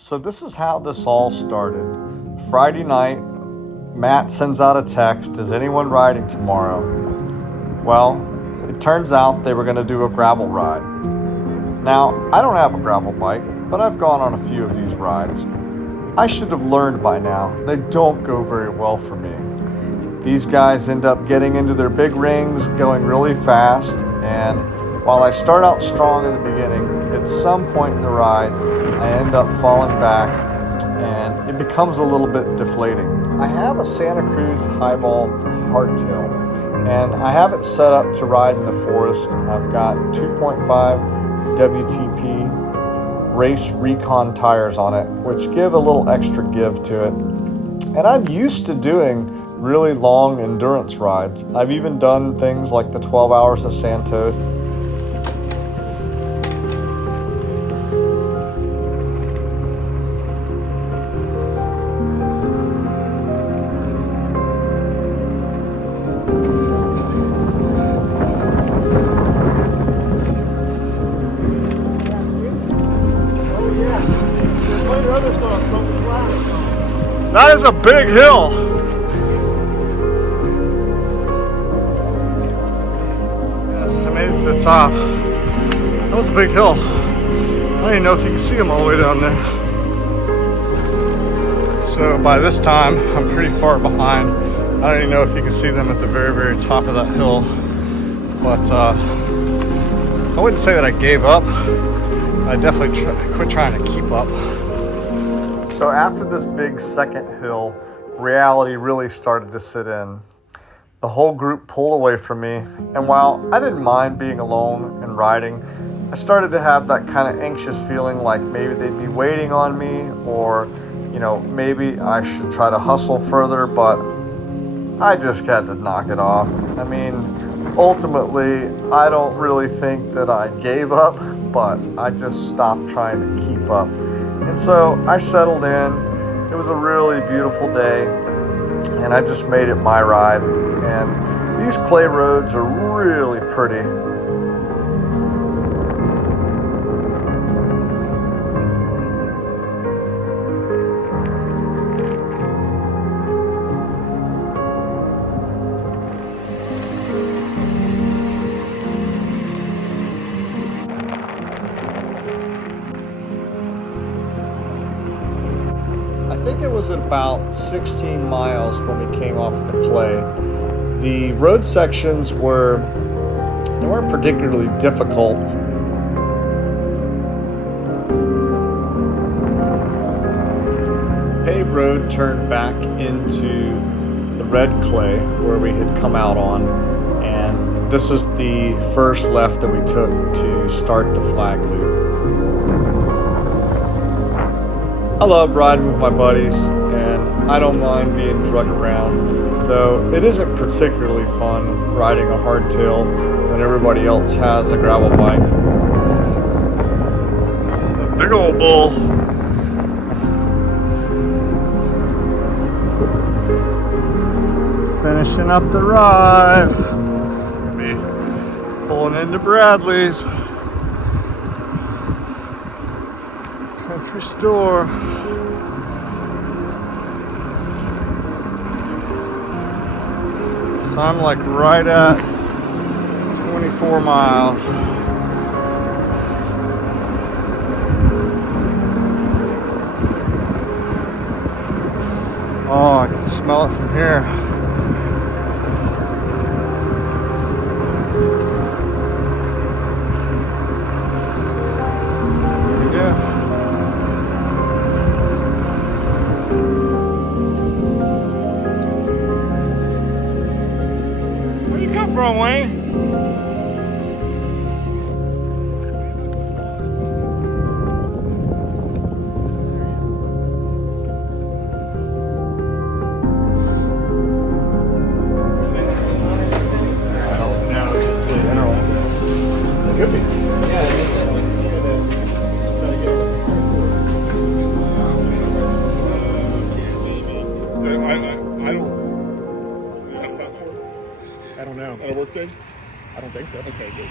So this is how this all started. Friday night, Matt sends out a text, is anyone riding tomorrow? Well, it turns out they were going to do a gravel ride. Now, I don't have a gravel bike, but I've gone on a few of these rides. I should have learned by now, they don't go very well for me. These guys end up getting into their big rings, going really fast, and while I start out strong in the beginning, at some point in the ride, I end up falling back and it becomes a little bit deflating. I have a Santa Cruz Highball hardtail and I have it set up to ride in the forest. I've got 2.5 WTP race recon tires on it, which give a little extra give to it. And I'm used to doing really long endurance rides. I've even done things like the 12 hours of Santos. That is a big hill. Yes, I mean it's that was a big hill. I don't even know if you can see them all the way down there. So by this time, I'm pretty far behind. I don't even know if you can see them at the very, very top of that hill. But I wouldn't say that I gave up. I definitely quit trying to keep up. So after this big second hill, reality really started to sit in. The whole group pulled away from me, and while I didn't mind being alone and riding, I started to have that kind of anxious feeling like maybe they'd be waiting on me, or maybe I should try to hustle further, but I just had to knock it off. I mean, ultimately, I don't really think that I gave up, but I just stopped trying to keep up. And so I settled in. It was a really beautiful day, and I just made it my ride. And these clay roads are really pretty. I think it was about 16 miles when we came off of the clay. The road sections they weren't particularly difficult. The paved road turned back into the red clay where we had come out on, and this is the first left that we took to start the flag loop. I love riding with my buddies, and I don't mind being drugged around, though it isn't particularly fun riding a hardtail when everybody else has a gravel bike. A big old bull. Finishing up the ride. Me pulling into Bradley's country store. So I'm like right at 24 miles. Oh, I can smell it from here. Here we go. From Wayne. Could be. I don't know. On a work day? I don't think so. Okay, good.